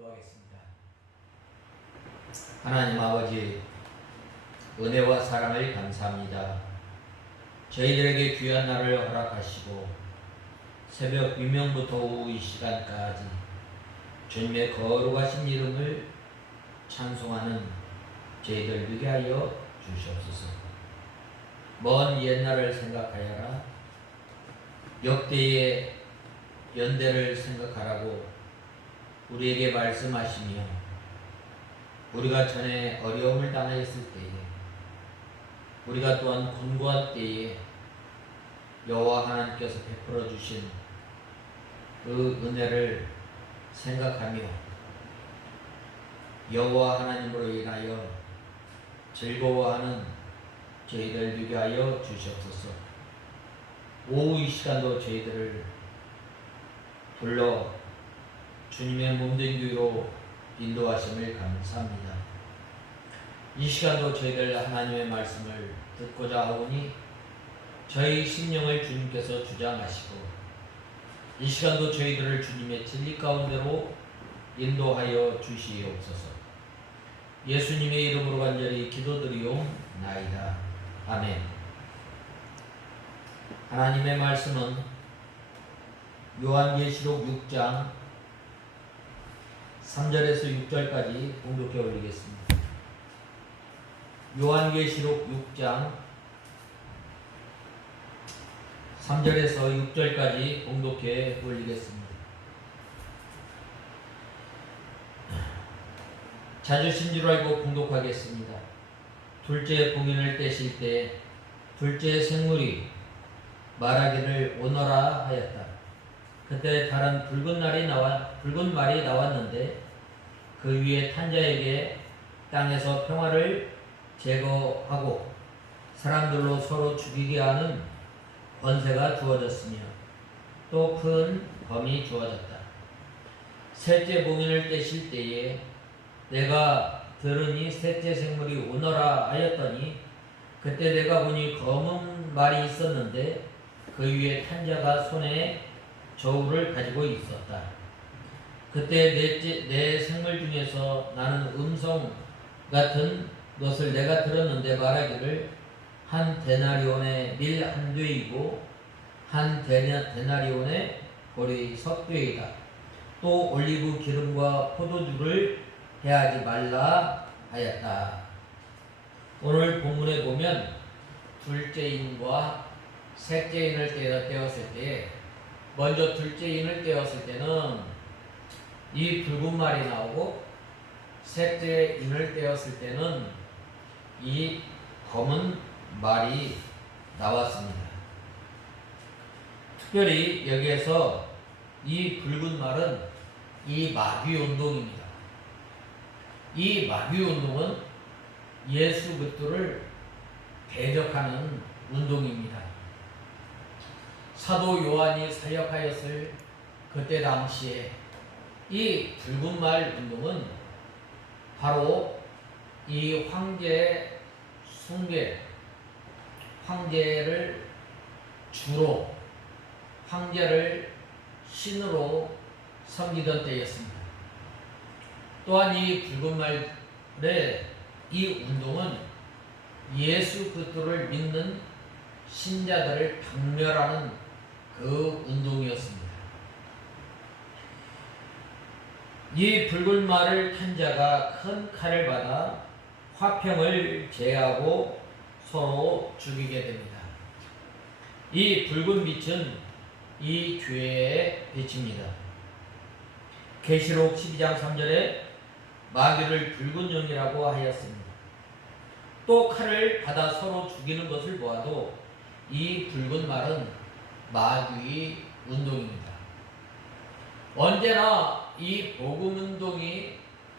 기도하겠습니다. 하나님 아버지, 은혜와 사랑을 감사합니다. 저희들에게 귀한 날을 허락하시고 새벽 비명부터 오후 이 시간까지 주님의 거룩하신 이름을 찬송하는 저희들 되게 하여 주시옵소서. 먼 옛날을 생각하여라. 역대의 연대를 생각하라고 우리에게 말씀하시며, 우리가 전에 어려움을 당했을 때에, 우리가 또한 곤고한 때에 여호와 하나님께서 베풀어 주신 그 은혜를 생각하며 여호와 하나님으로 인하여 즐거워하는 저희들 되게 하여 주시옵소서. 오후 이 시간도 저희들을 불러 주님의 몸된 교회로 인도하심을 감사합니다. 이 시간도 저희들 하나님의 말씀을 듣고자 하오니 저희 심령을 주님께서 주장하시고, 이 시간도 저희들을 주님의 진리 가운데로 인도하여 주시옵소서. 예수님의 이름으로 간절히 기도드리옵나이다. 아멘. 하나님의 말씀은 요한계시록 6장 3절에서 6절까지 봉독해 올리겠습니다. 요한계시록 6장 3절에서 6절까지 봉독해 올리겠습니다. 자주신 줄 알고 봉독하겠습니다. 둘째 봉인을 떼실 때 둘째 생물이 말하기를 오너라 하였다. 그때 다른 붉은 말이 나왔는데 그 위에 탄 자에게 땅에서 평화를 제거하고 사람들로 서로 죽이게 하는 권세가 주어졌으며 또 큰 검이 주어졌다. 셋째 봉인을 떼실 때에 내가 들으니 셋째 생물이 오너라 하였더니 그때 내가 보니 검은 말이 있었는데 그 위에 탄 자가 손에 저울을 가지고 있었다. 그때 내 생물 중에서 나는 음성 같은 것을 내가 들었는데 말하기를 한 데나리온의 밀 한 되이고 한 데나리온의 보리 석 되이다. 또 올리브 기름과 포도주를 해하지 말라 하였다. 오늘 본문에 보면 둘째 인과 셋째 인을 떼었을 때에, 먼저 둘째 인을 떼었을 때는 이 붉은 말이 나오고, 셋째 인을 떼었을 때는 이 검은 말이 나왔습니다. 특별히 여기에서 이 붉은 말은 이 마귀 운동입니다. 이 마귀 운동은 예수 그리스도를 대적하는 운동입니다. 사도 요한이 사역하였을 그때 당시에 이 붉은 말 운동은 바로 이 황제 숭배, 황제를 주로, 황제를 신으로 섬기던 때였습니다. 또한 이 붉은 말의 이 운동은 예수 그리스도를 믿는 신자들을 박멸하는 그 운동이었습니다. 이 붉은 말을 탄 자가 큰 칼을 받아 화평을 제하고 서로 죽이게 됩니다. 이 붉은 빛은 이 교회의 빛입니다. 계시록 12장 3절에 마귀를 붉은 영이라고 하였습니다. 또 칼을 받아 서로 죽이는 것을 보아도 이 붉은 말은 마귀의 운동입니다. 언제나 이 복음 운동이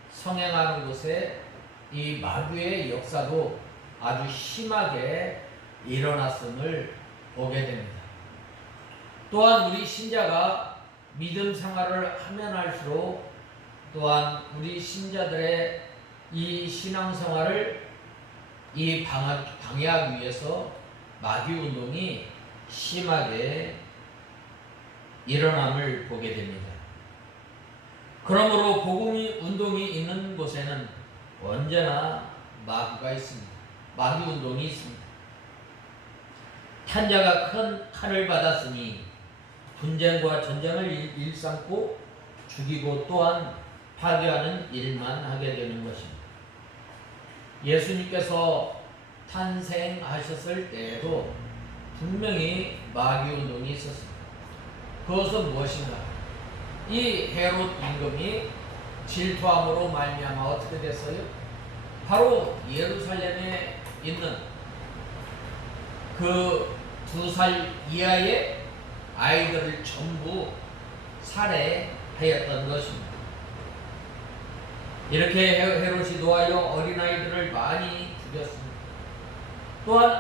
성행하는 곳에 이 마귀의 역사도 아주 심하게 일어났음을 보게 됩니다. 또한 우리 신자가 믿음 생활을 하면 할수록 또한 우리 신자들의 이 신앙생활을 방해하기 위해서 마귀 운동이 심하게 일어남을 보게 됩니다. 그러므로 복음 운동이 있는 곳에는 언제나 마귀가 있습니다. 마귀 운동이 있습니다. 탄자가 큰 칼을 받았으니 분쟁과 전쟁을 일삼고 죽이고 또한 파괴하는 일만 하게 되는 것입니다. 예수님께서 탄생하셨을 때에도 분명히 마귀 운동이 있었습니다. 그것은 무엇인가? 이 헤롯 임금이 질투함으로 말미암아 어떻게 됐어요? 바로 예루살렘에 있는 그 2살 이하의 아이들을 전부 살해하였던 것입니다. 이렇게 헤롯이 노하여 어린아이들을 많이 죽였습니다. 또한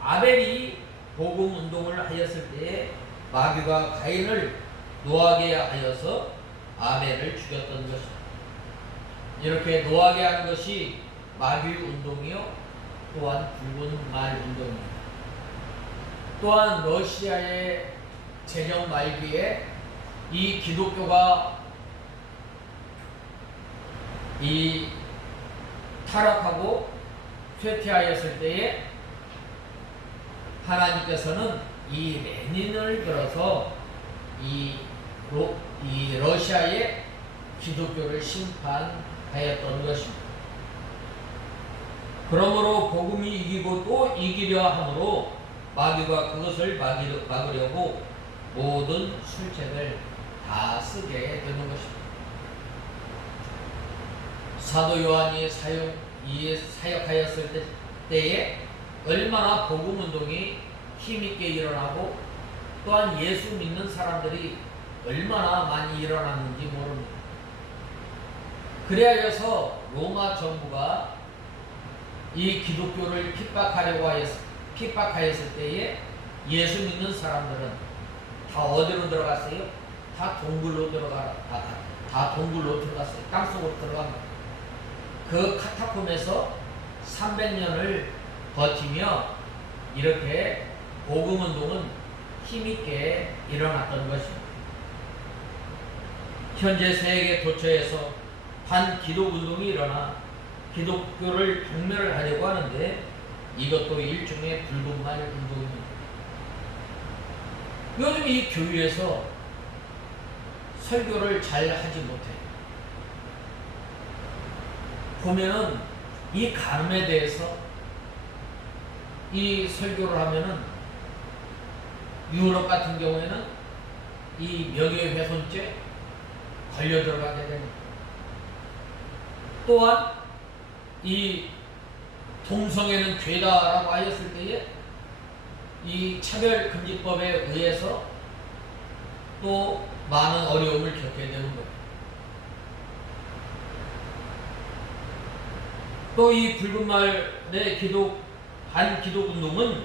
아벨이 복음 운동을 하였을 때에 마귀가 가인을 노하게 하여서 아벨을 죽였던 것입니다. 이렇게 노하게 하는 것이 마귀 운동이요, 또한 붉은 말 운동입니다. 또한 러시아의 제정 말기에 이 기독교가 이 타락하고 쇠퇴하였을 때에 하나님께서는 이 레닌을 들어서 이 러시아의 기독교를 심판하였던 것입니다. 그러므로 복음이 이기고 또 이기려 함으로 마귀가 그것을 막으려고 모든 술책을 다 쓰게 되는 것입니다. 사도 요한이 사역하였을 때에 얼마나 복음 운동이 힘있게 일어나고 또한 예수 믿는 사람들이 얼마나 많이 일어났는지 모릅니다. 그래야여서 로마 정부가 이 기독교를 핍박하였을 때에 예수 믿는 사람들은 다 어디로 들어갔어요? 다 동굴로 들어갔어요. 땅속으로 들어갑니다. 그 카타콤에서 300년을 버티며 이렇게 복음 운동은 힘있게 일어났던 것입니다. 현재 세계 도처에서 반기독 운동이 일어나 기독교를 박멸을 하려고 하는데 이것도 일종의 붉은 말 운동입니다. 요즘 이 교회에서 설교를 잘 하지 못해요. 보면은 이 간음에 대해서 이 설교를 하면은 유럽 같은 경우에는 이 명예훼손죄 걸려 들어가게 됩니다. 또한 이 동성애는 죄다라고 하였을 때에 이 차별금지법에 의해서 또 많은 어려움을 겪게 되는 거예요. 또 이 붉은 말의 반기독 운동은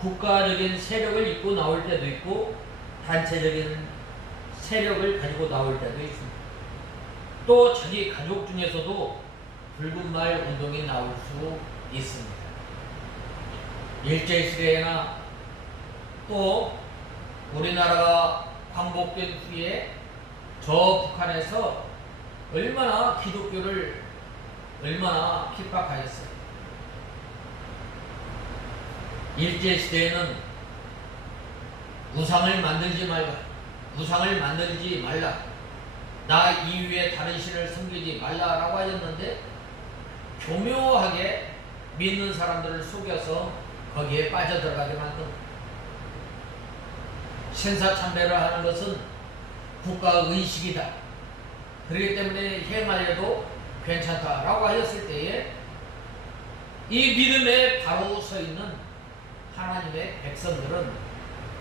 국가적인 세력을 입고 나올 때도 있고 단체적인 세력을 가지고 나올 때도 있습니다. 또 자기 가족 중에서도 붉은 말 운동이 나올 수 있습니다. 일제시대나 또 우리나라가 광복된 후에 저 북한에서 얼마나 기독교를 얼마나 핍박하였어요. 일제시대에는 우상을 만들지 말라. 나 이외에 다른 신을 섬기지 말라라고 하였는데 교묘하게 믿는 사람들을 속여서 거기에 빠져들어가게 만든 신사참배를 하는 것은 국가의식이다. 그렇기 때문에 행하여도 괜찮다라고 하였을 때에 이 믿음에 바로 서 있는 하나님의 백성들은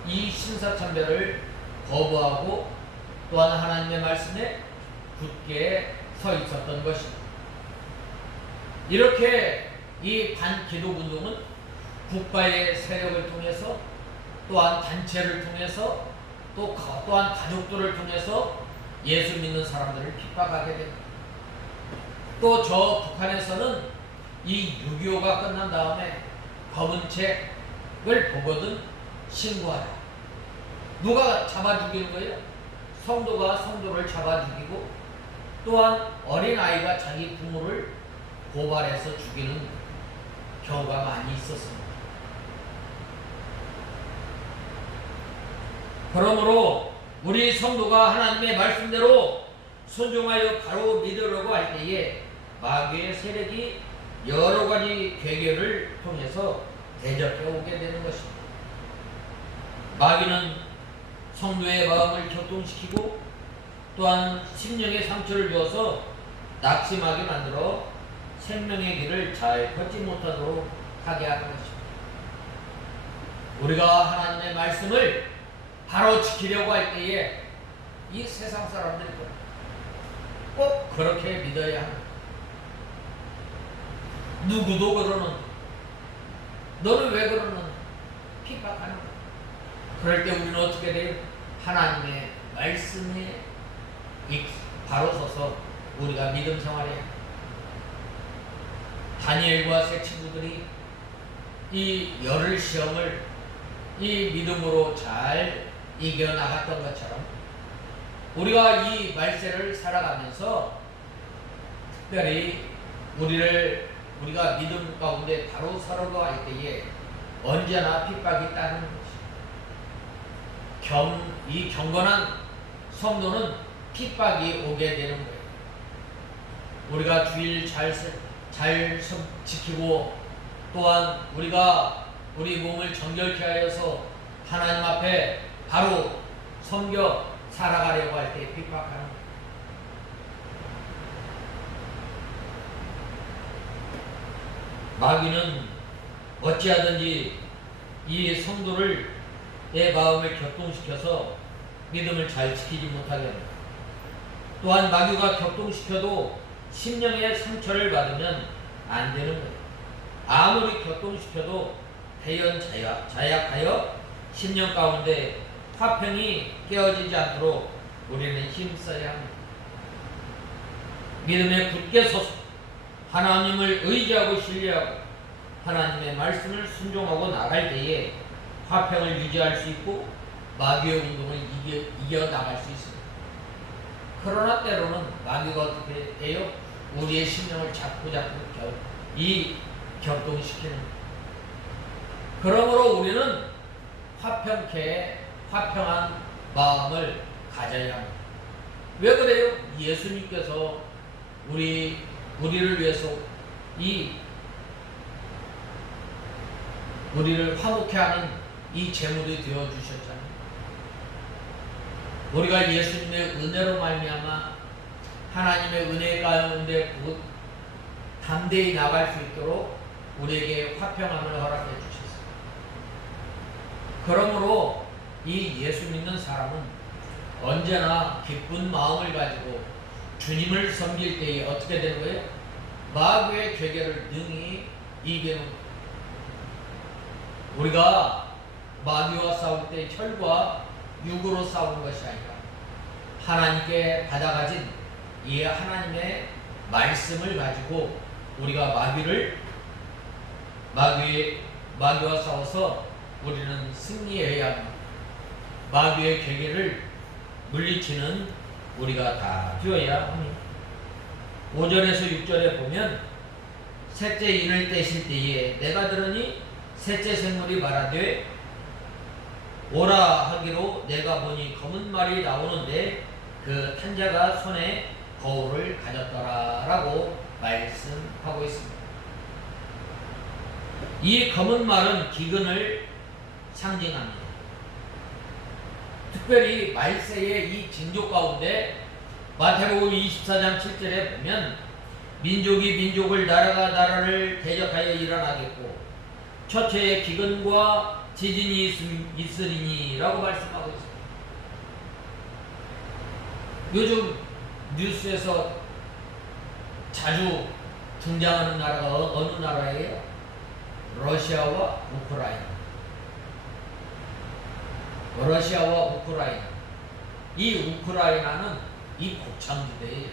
이 신사참배를 거부하고 또한 하나님의 말씀에 굳게 서 있었던 것입니다. 이렇게 이 반기독 운동은 국가의 세력을 통해서 또한 단체를 통해서 또한 가족들을 통해서 예수 믿는 사람들을 핍박하게 됩니다. 또 저 북한에서는 이 6.25가 끝난 다음에 검은 책을 보거든 신고하라. 누가 잡아 죽이는 거예요? 성도가 성도를 잡아 죽이고 또한 어린아이가 자기 부모를 고발해서 죽이는 경우가 많이 있었습니다. 그러므로 우리 성도가 하나님의 말씀대로 순종하여 바로 믿으려고 할 때에 마귀의 세력이 여러 가지 괴계를 통해서 대적해 오게 되는 것입니다. 마귀는 성도의 마음을 격동시키고 또한 심령의 상처를 주어서 낙심하게 만들어 생명의 길을 잘 걷지 못하도록 하게 하는 것입니다. 우리가 하나님의 말씀을 바로 지키려고 할 때에 이 세상 사람들이 꼭 그렇게 믿어야 합니다. 누구도 그러는, 너는 왜 그러는, 핍박하는 거야. 그럴 때 우리는 어떻게 돼요? 하나님의 말씀에 바로 서서 우리가 믿음 생활해야 합니다. 다니엘과 세 친구들이 이 열흘 시험을 이 믿음으로 잘 이겨나갔던 것처럼 우리가 이 말세를 살아가면서 특별히 우리가 믿음 가운데 바로 서려고 할 때에 언제나 핍박이 따르는 것이죠. 이 경건한 성도는 핍박이 오게 되는 거예요. 우리가 주일 잘 지키고 또한 우리가 우리 몸을 정결케 하여서 하나님 앞에 바로 섬겨 살아가려고 할 때 핍박하는 거예요. 마귀는 어찌하든지 이 성도를 내 마음을 격동시켜서 믿음을 잘 지키지 못하게 합니다. 또한 마귀가 격동시켜도 심령의 상처를 받으면 안 되는 거예요. 아무리 격동시켜도 자약하여 심령 가운데 화평이 깨어지지 않도록 우리는 힘써야 합니다. 믿음에 굳게 서서 하나님을 의지하고 신뢰하고 하나님의 말씀을 순종하고 나갈 때에 화평을 유지할 수 있고 마귀의 운동을 이겨 나갈 수 있습니다. 그러나 때로는 마귀가 어떻게 해요? 우리의 심령을 자꾸 격동시키는. 그러므로 우리는 화평한 마음을 가져야 합니다. 왜 그래요? 예수님께서 우리를 위해서 우리를 화목케 하는 이 제물이 되어 주셨잖아요. 우리가 예수님의 은혜로 말미암아 하나님의 은혜 가운데 담대히 나갈 수 있도록 우리에게 화평함을 허락해 주셨어요. 그러므로 이 예수 믿는 사람은 언제나 기쁜 마음을 가지고 주님을 섬길 때에 어떻게 되는 거예요? 마귀의 괴계를 능히 이기는 거예요. 우리가 마귀와 싸울 때 혈과 육으로 싸우는 것이 아니라 하나님께 받아가진 이 하나님의 말씀을 가지고 우리가 마귀와 싸워서 우리는 승리해야 합니다. 마귀의 괴계를 물리치는 우리가 다 되어야 합니다. 5절에서 6절에 보면 셋째 인을 떼실 때에 내가 들으니 셋째 생물이 말하되 오라 하기로 내가 보니 검은 말이 나오는데 그 탄자가 손에 거울을 가졌더라 라고 말씀하고 있습니다. 이 검은 말은 기근을 상징합니다. 특별히 말세의 이 징조 가운데 마태복음 24장 7절에 보면 민족이 민족을 나라가 나라를 대적하여 일어나겠고 첫째에 기근과 지진이 있으리니 라고 말씀하고 있습니다. 요즘 뉴스에서 자주 등장하는 나라가 어느 나라예요? 러시아와 우크라이나. 러시아와 우크라이나. 이 우크라이나는 이 고창지대예요.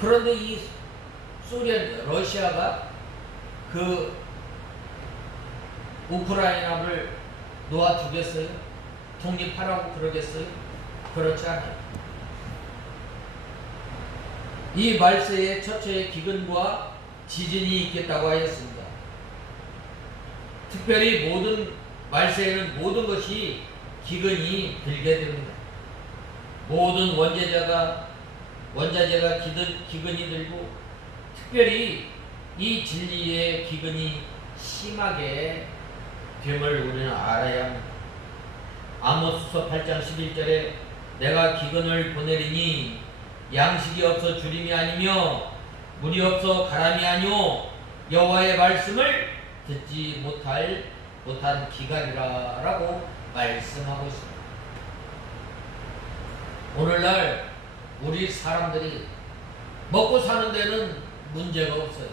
그런데 이 러시아가 그 우크라이나를 놓아두겠어요? 독립하라고 그러겠어요? 그렇지 않아요. 이 말세에 처처의 기근과 지진이 있겠다고 하였습니다. 특별히 말세에는 모든 것이 기근이 들게 됩니다. 모든 원자재가 기근이 들고, 특별히 이 진리의 기근이 심하게 됨을 우리는 알아야 합니다. 아모스서 8장 11절에 내가 기근을 보내리니 양식이 없어 주림이 아니며 물이 없어 가람이 아니오 여호와의 말씀을 듣지 못한 기간이라 라고 말씀하고 있습니다. 오늘날 우리 사람들이 먹고 사는 데는 문제가 없어요.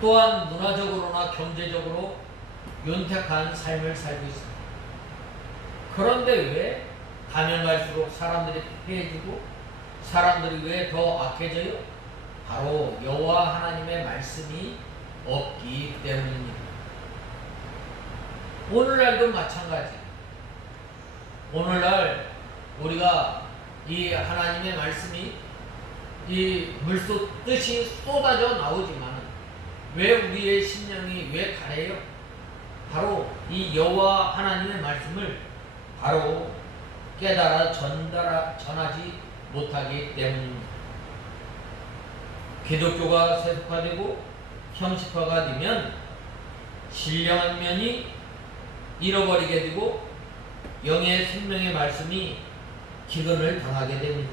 또한 문화적으로나 경제적으로 윤택한 삶을 살고 있습니다. 그런데 왜 가면 갈수록 사람들이 피해지고 사람들이 왜 더 악해져요? 바로 여호와 하나님의 말씀이 없기 때문입니다. 오늘날도 마찬가지. 오늘날 우리가 이 하나님의 말씀이 이 물속 뜻이 쏟아져 나오지만 왜 우리의 심령이 왜 가래요? 바로 이 여호와 하나님의 말씀을 바로 깨달아 전하지 못하기 때문입니다. 기독교가 세속화되고 형식화가 되면 신령한 면이 잃어버리게 되고 영의 생명의 말씀이 기근을 당하게 됩니다.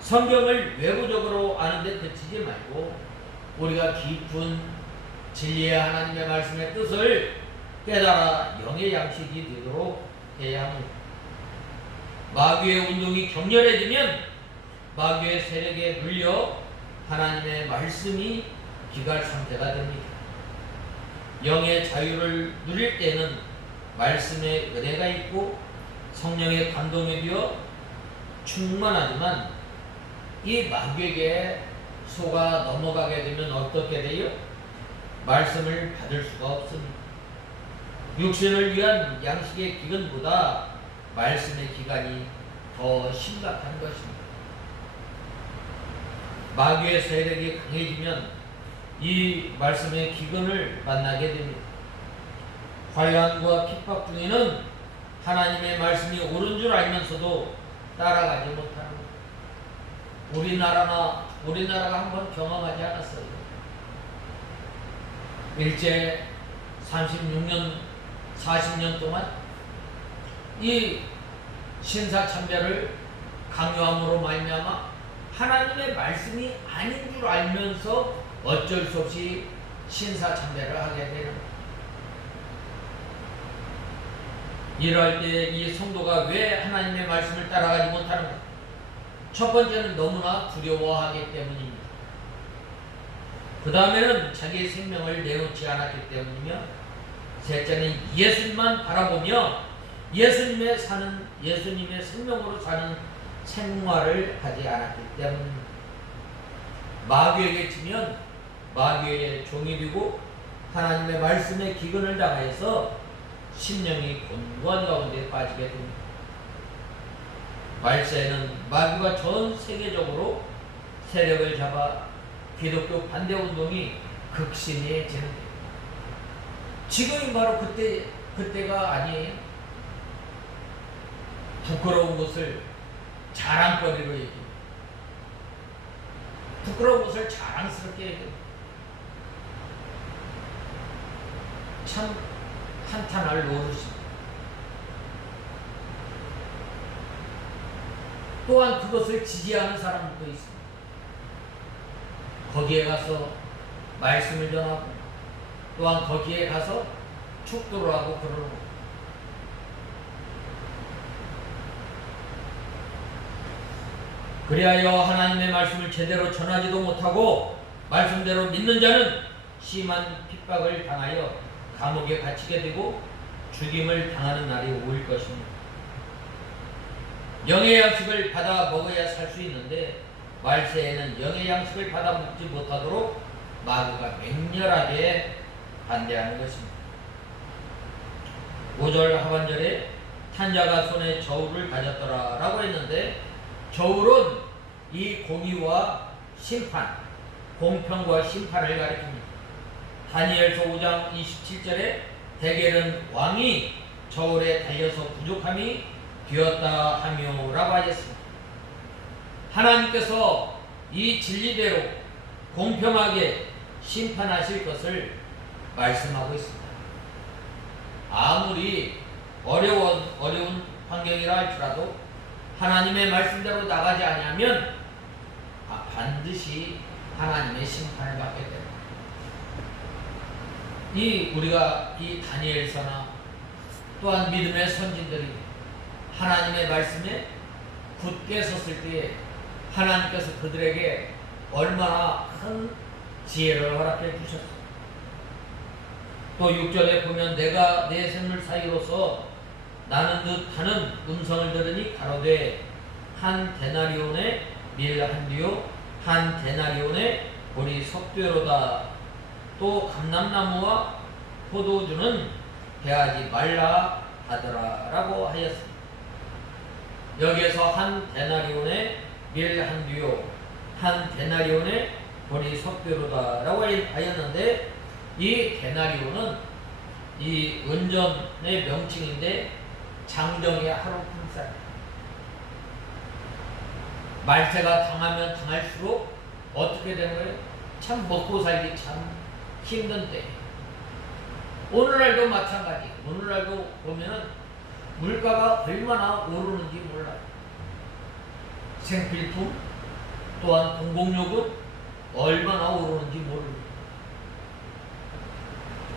성경을 외부적으로 아는 데 그치지 말고 우리가 깊은 진리의 하나님의 말씀의 뜻을 깨달아 영의 양식이 되도록 해야 합니다. 마귀의 운동이 격렬해지면 마귀의 세력에 눌려 하나님의 말씀이 기갈 상태가 됩니다. 영의 자유를 누릴 때는 말씀의 은혜가 있고 성령의 감동에 비어 충만하지만 이 마귀에게 속아 넘어가게 되면 어떻게 돼요? 말씀을 받을 수가 없습니다. 육신을 위한 양식의 기근보다 말씀의 기간이 더 심각한 것입니다. 마귀의 세력이 강해지면 이 말씀의 기근을 만나게 됩니다. 환난과 핍박 중에는 하나님의 말씀이 옳은 줄 알면서도 따라가지 못하는 것. 우리나라가 한번 경험하지 않았어요. 일제 36년, 40년 동안 이 신사참배를 강요함으로 말미암아 하나님의 말씀이 아닌 줄 알면서 어쩔 수 없이 신사참배를 하게 되는 거예요. 이럴 때 이 성도가 왜 하나님의 말씀을 따라가지 못하는가? 첫 번째는 너무나 두려워하기 때문입니다. 그 다음에는 자기의 생명을 내놓지 않았기 때문이며, 셋째는 예수님만 바라보며 예수님의 생명으로 사는 생활을 하지 않았기 때문입니다. 마귀에게 치면 마귀의 종이 되고 하나님의 말씀에 기근을 당해서 심령이 곤고한 가운데 빠지게 됩니다. 말세에는 마귀가 전 세계적으로 세력을 잡아 기독교 반대 운동이 극심해지는 거예요. 지금이 바로 그때가 아니에요. 부끄러운 것을 자랑거리로 얘기해요. 부끄러운 것을 자랑스럽게 얘기해요. 참 한탄할 노릇입니다. 또한 그것을 지지하는 사람도 있습니다. 거기에 가서 말씀을 전하고 또한 거기에 가서 축도를 하고 그러는 거예요. 그리하여 하나님의 말씀을 제대로 전하지도 못하고 말씀대로 믿는 자는 심한 핍박을 당하여 감옥에 갇히게 되고 죽임을 당하는 날이 올 것입니다. 영의 양식을 받아 먹어야 살 수 있는데 말세에는 영의 양식을 받아 먹지 못하도록 마귀가 맹렬하게 반대하는 것입니다. 5절 하반절에 탄자가 손에 저울을 가졌더라 라고 했는데 저울은 이 공의와 심판, 공평과 심판을 가리킵니다. 다니엘서 5장 27절에 대개는 왕이 저울에 달려서 부족함이 되었다 하며라고 하였습니다. 하나님께서 이 진리대로 공평하게 심판하실 것을 말씀하고 있습니다. 아무리 어려운 환경이라 할지라도 하나님의 말씀대로 나가지 아니하면 반드시 하나님의 심판을 받게 됩니다. 우리가 이 다니엘서나 또한 믿음의 선진들이 하나님의 말씀에 굳게 섰을 때에 하나님께서 그들에게 얼마나 큰 지혜를 허락해 주셨습니다. 또 6절에 보면 내가 내 샘물 사이로서 나는 듯 하는 음성을 들으니 가로되 한 데나리온의 밀 한 뒤요 한 데나리온의 보리 석되로다. 또 감람나무와 포도주는 배하지 말라 하더라 라고 하였습니다. 여기에서 한 데나리온의 밀 한 뒤요 한 데나리온의 보리 석되로다 라고 하였는데, 이 데나리온은 이 은전의 명칭인데 장정의 하루 품살. 말세가 당하면 당할수록 어떻게 되는 거예요? 참 먹고 살기 참 힘든 때. 오늘날도 마찬가지. 오늘날도 보면은 물가가 얼마나 오르는지 몰라요. 생필품 또한 공공요금 얼마나 오르는지 모릅니다.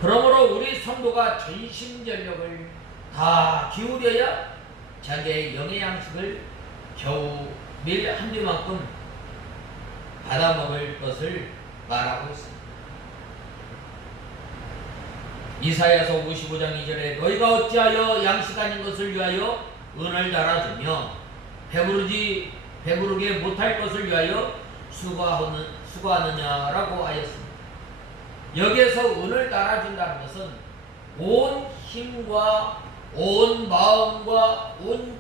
그러므로 우리 성도가 전심전력을 다 기울여야 자기의 영의 양식을 겨우 밀 한 뒤만큼 받아먹을 것을 말하고 있습니다. 이사야서 55장 2절에 너희가 어찌하여 양식 아닌 것을 위하여 은을 달아주며 배부르게 못할 것을 위하여 수고하느냐라고 하였습니다. 여기에서 은을 달아준다는 것은 온 힘과 온 마음과 온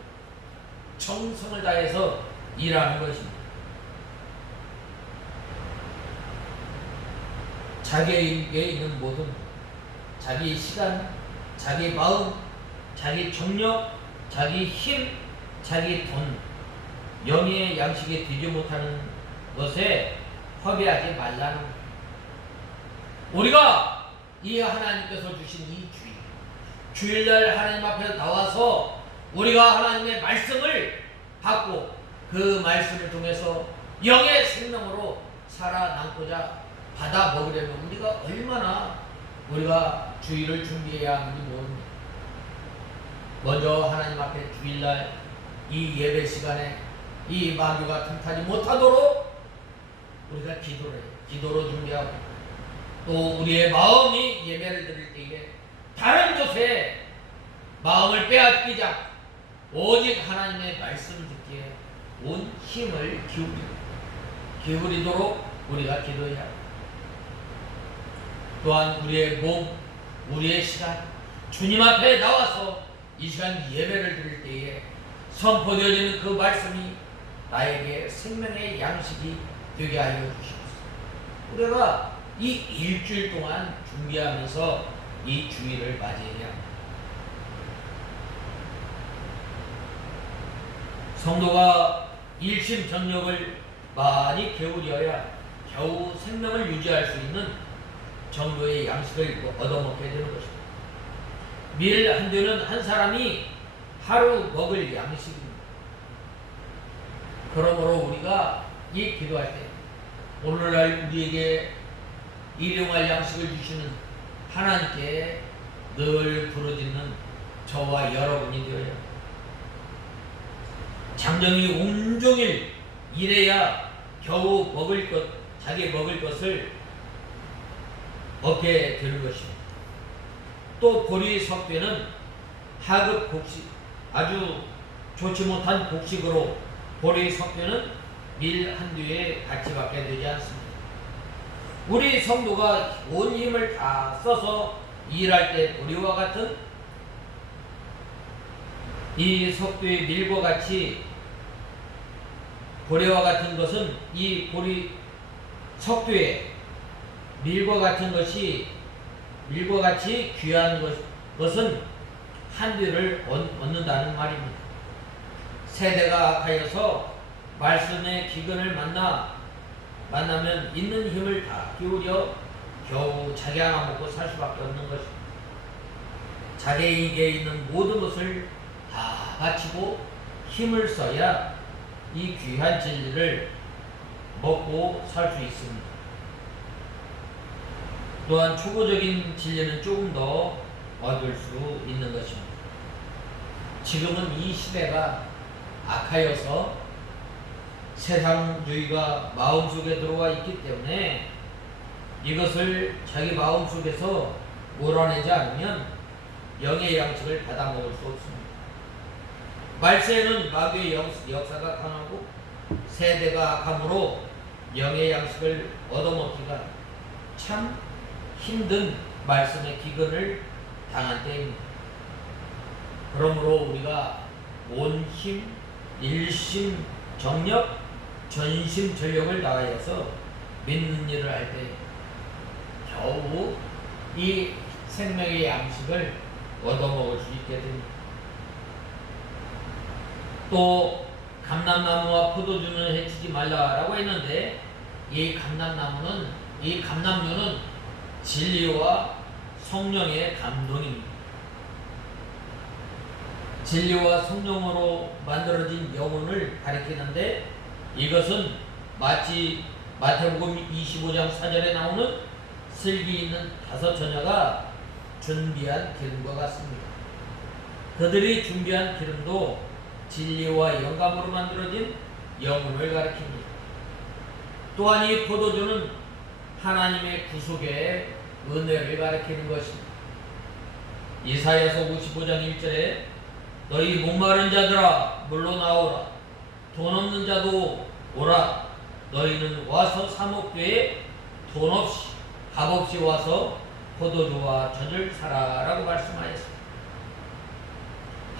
정성을 다해서 일하는 것입니다. 자기에게 있는 모든 자기 시간, 자기 마음, 자기 정력, 자기 힘, 자기 돈, 영의 양식에 되지 못하는 것에 허비하지 말라는 거예요. 우리가 이 하나님께서 주신 이 주일날 하나님 앞에 나와서 우리가 하나님의 말씀을 받고 그 말씀을 통해서 영의 생명으로 살아남고자 받아 먹으려면 우리가 얼마나 우리가 주일을 준비해야 하는지 모릅니다. 먼저 하나님 앞에 주일날 이 예배 시간에 이 마귀가 틈타지 못하도록 우리가 기도를 해요. 기도로 준비하고 또 우리의 마음이 예배를 드릴 때에 다른 것에 마음을 빼앗기지 않고 오직 하나님의 말씀을 듣기에 온 힘을 기울이도록 우리가 기도해야 합니다. 또한 우리의 몸, 우리의 시간, 주님 앞에 나와서 이 시간 예배를 드릴 때에 선포되어지는 그 말씀이 나에게 생명의 양식이 되게 하여 주시옵소서. 우리가 이 일주일 동안 준비하면서 이 주일을 맞이해야 합니다. 성도가 일심전력을 많이 게으려야 겨우 생명을 유지할 수 있는 정도의 양식을 얻어먹게 되는 것입니다. 밀 한 대는 한 사람이 하루 먹을 양식입니다. 그러므로 우리가 이 기도할 때 오늘날 우리에게 일용할 양식을 주시는 하나님께 늘 부르짖는 저와 여러분이 되어야 합니다. 장정이 온종일 일해야 겨우 자기 먹을 것을 얻게 되는 것입니다. 또 보리 석배는 하급 곡식, 아주 좋지 못한 곡식으로 보리 석배는 밀 한 뒤에 같이 받게 되지 않습니다. 우리 성도가 온 힘을 다 써서 일할 때 보리와 같은 이 석배의 밀과 같이 고래와 같은 것은 이 고리 석쇠에 밀과 같이 귀한 것은 한뒤를 얻는다는 말입니다. 세대가 악하여서 말씀의 기근을 만나면 있는 힘을 다 기울여 겨우 자기 하나 먹고 살 수밖에 없는 것입니다. 자기에게 있는 모든 것을 다 바치고 힘을 써야 이 귀한 진리를 먹고 살 수 있습니다. 또한 초보적인 진리는 조금 더 얻을 수 있는 것입니다. 지금은 이 시대가 악하여서 세상주의가 마음속에 들어와 있기 때문에 이것을 자기 마음속에서 몰아내지 않으면 영의 양식을 받아 먹을 수 없습니다. 말세에는 마귀의 역사가 강하고 세대가 악함으로 영의 양식을 얻어먹기가 참 힘든 말씀의 기근을 당한 때입니다. 그러므로 우리가 온 힘, 일심, 정력, 전심, 전력을 다하여서 믿는 일을 할 때 겨우 이 생명의 양식을 얻어먹을 수 있게 됩니다. 또 감람나무와 포도주는 해치지 말라라고 했는데 이 감람류는 진리와 성령의 감동입니다. 진리와 성령으로 만들어진 영혼을 가리키는데 이것은 마치 마태복음 25장 4절에 나오는 슬기 있는 5 처녀가 준비한 기름과 같습니다. 그들이 준비한 기름도 진리와 영감으로 만들어진 영혼을 가리킵니다. 또한 이 포도주는 하나님의 구속의 은혜를 가리키는 것입니다. 이사야서 55장 1절에 너희 목마른 자들아 물로 나오라 돈 없는 자도 오라 너희는 와서 사목교에 돈 없이 값 없이 와서 포도주와 젖을 사라 라고 말씀하였습니다.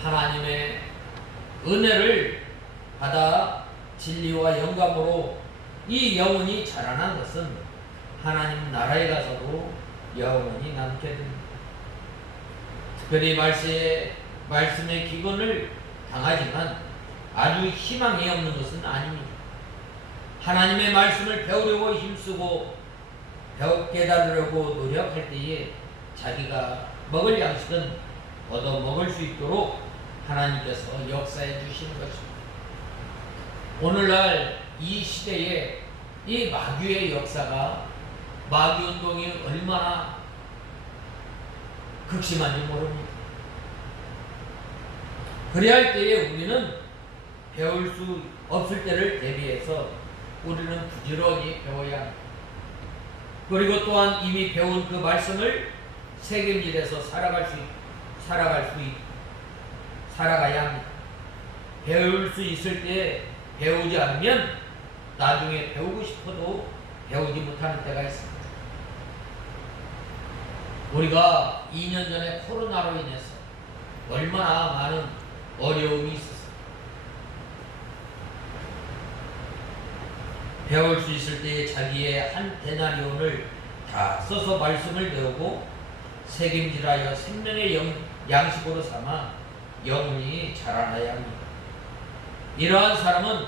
하나님의 은혜를 받아 진리와 영감으로 이 영혼이 자라난 것은 하나님 나라에 가서도 영원히 남게 됩니다. 특별히 말씀의 기근을 당하지만 아주 희망이 없는 것은 아닙니다. 하나님의 말씀을 배우려고 힘쓰고 깨달으려고 노력할 때에 자기가 먹을 양식은 얻어 먹을 수 있도록 하나님께서 역사해 주시는 것입니다. 오늘날 이 시대에 이 마귀의 역사가 마귀 운동이 얼마나 극심한지 모릅니다. 그래야 할 때에 우리는 배울 수 없을 때를 대비해서 우리는 부지런히 배워야 합니다. 그리고 또한 이미 배운 그 말씀을 새김질해서 살아가야 합니다. 배울 수 있을 때 배우지 않으면 나중에 배우고 싶어도 배우지 못하는 때가 있습니다. 우리가 2년 전에 코로나로 인해서 얼마나 많은 어려움이 있었어요. 배울 수 있을 때에 자기의 한 데나리온을 다 써서 말씀을 배우고 새김질하여 생명의 양식으로 삼아 영혼이 자라나야 합니다. 이러한 사람은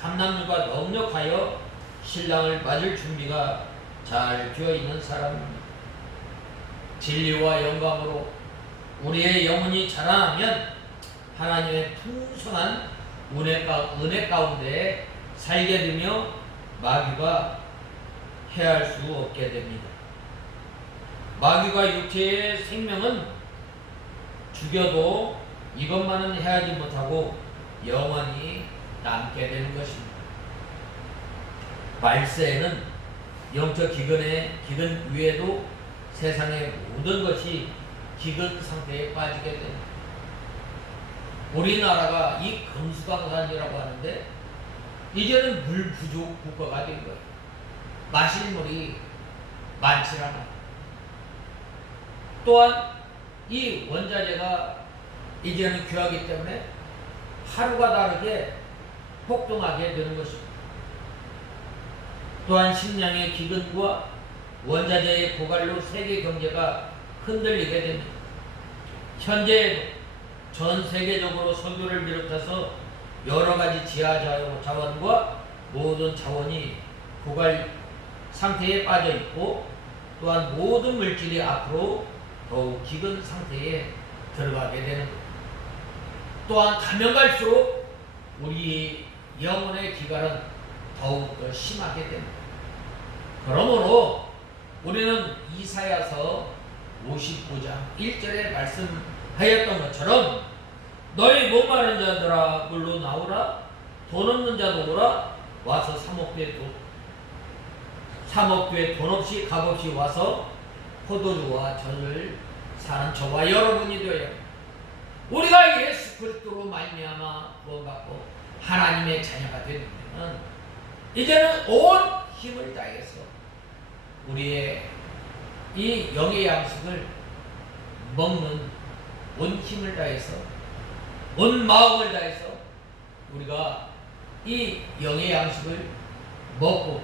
감람류가 넉넉하여 신랑을 맞을 준비가 잘 되어 있는 사람입니다. 진리와 영감으로 우리의 영혼이 자라나면 하나님의 풍성한 은혜 가운데 살게 되며 마귀가 해할 수 없게 됩니다. 마귀가 육체의 생명은 죽여도 이것만은 해하지 못하고 영원히 남게 되는 것입니다. 말세에는 영적 기근 위에도 세상의 모든 것이 기근 상태에 빠지게 됩니다. 우리나라가 이 금수강산이라고 하는데 이제는 물 부족 국가가 된 거예요. 마실 물이 많지 않아요. 또한 이 원자재가 이제는 귀하기 때문에 하루가 다르게 폭동하게 되는 것입니다. 또한 식량의 기근과 원자재의 고갈로 세계 경제가 흔들리게 됩니다. 현재 전 세계적으로 석유를 비롯해서 여러 가지 지하 자원과 모든 자원이 고갈 상태에 빠져 있고, 또한 모든 물질이 앞으로 더욱 기근 상태에 들어가게 되는 것. 또한 가면 갈수록 우리 영혼의 기갈은 더욱더 심하게 됩니다. 그러므로 우리는 이사야서 59장 1절에 말씀하였던 것처럼 너희 목마른 자들아 물로 나오라, 돈 없는 자도 오라, 와서 사목교에 돈 없이 값 없이 와서 포도주와 젖을 사는 저와 여러분이 되어야 합니다. 우리가 예수 그리스도로 말미암아 구원받고 하나님의 자녀가 되는 데는 이제는 온 힘을 다해서 우리의 이 영의 양식을 먹는, 온 힘을 다해서 온 마음을 다해서 우리가 이 영의 양식을 먹고,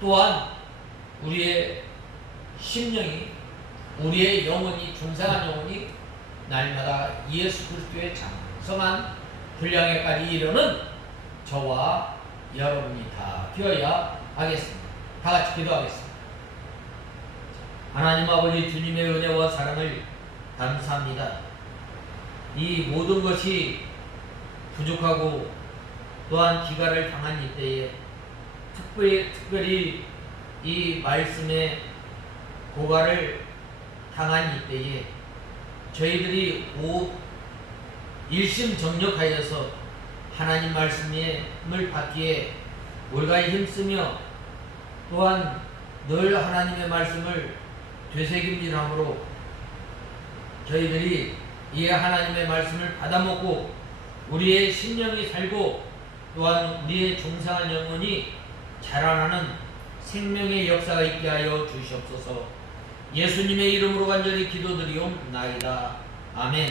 또한 우리의 심령이, 우리의 영혼이, 중생한 영혼이 날마다 예수 그리스도의 장성한 분량에까지 이르는 저와 여러분이 다 되어야 하겠습니다. 다 같이 기도하겠습니다. 하나님 아버지, 주님의 은혜와 사랑을 감사합니다. 이 모든 것이 부족하고 또한 기갈을 당한 이때에 특별히 이 말씀의 고갈을 당한 이때에 저희들이 일심정력하여서 하나님 말씀을 받기에 올가히 힘쓰며, 또한 늘 하나님의 말씀을 되새김질함으로 저희들이 이 하나님의 말씀을 받아먹고 우리의 심령이 살고, 또한 우리의 중생한 영혼이 자라나는 생명의 역사가 있게 하여 주시옵소서. 예수님의 이름으로 간절히 기도드리옵나이다. 아멘.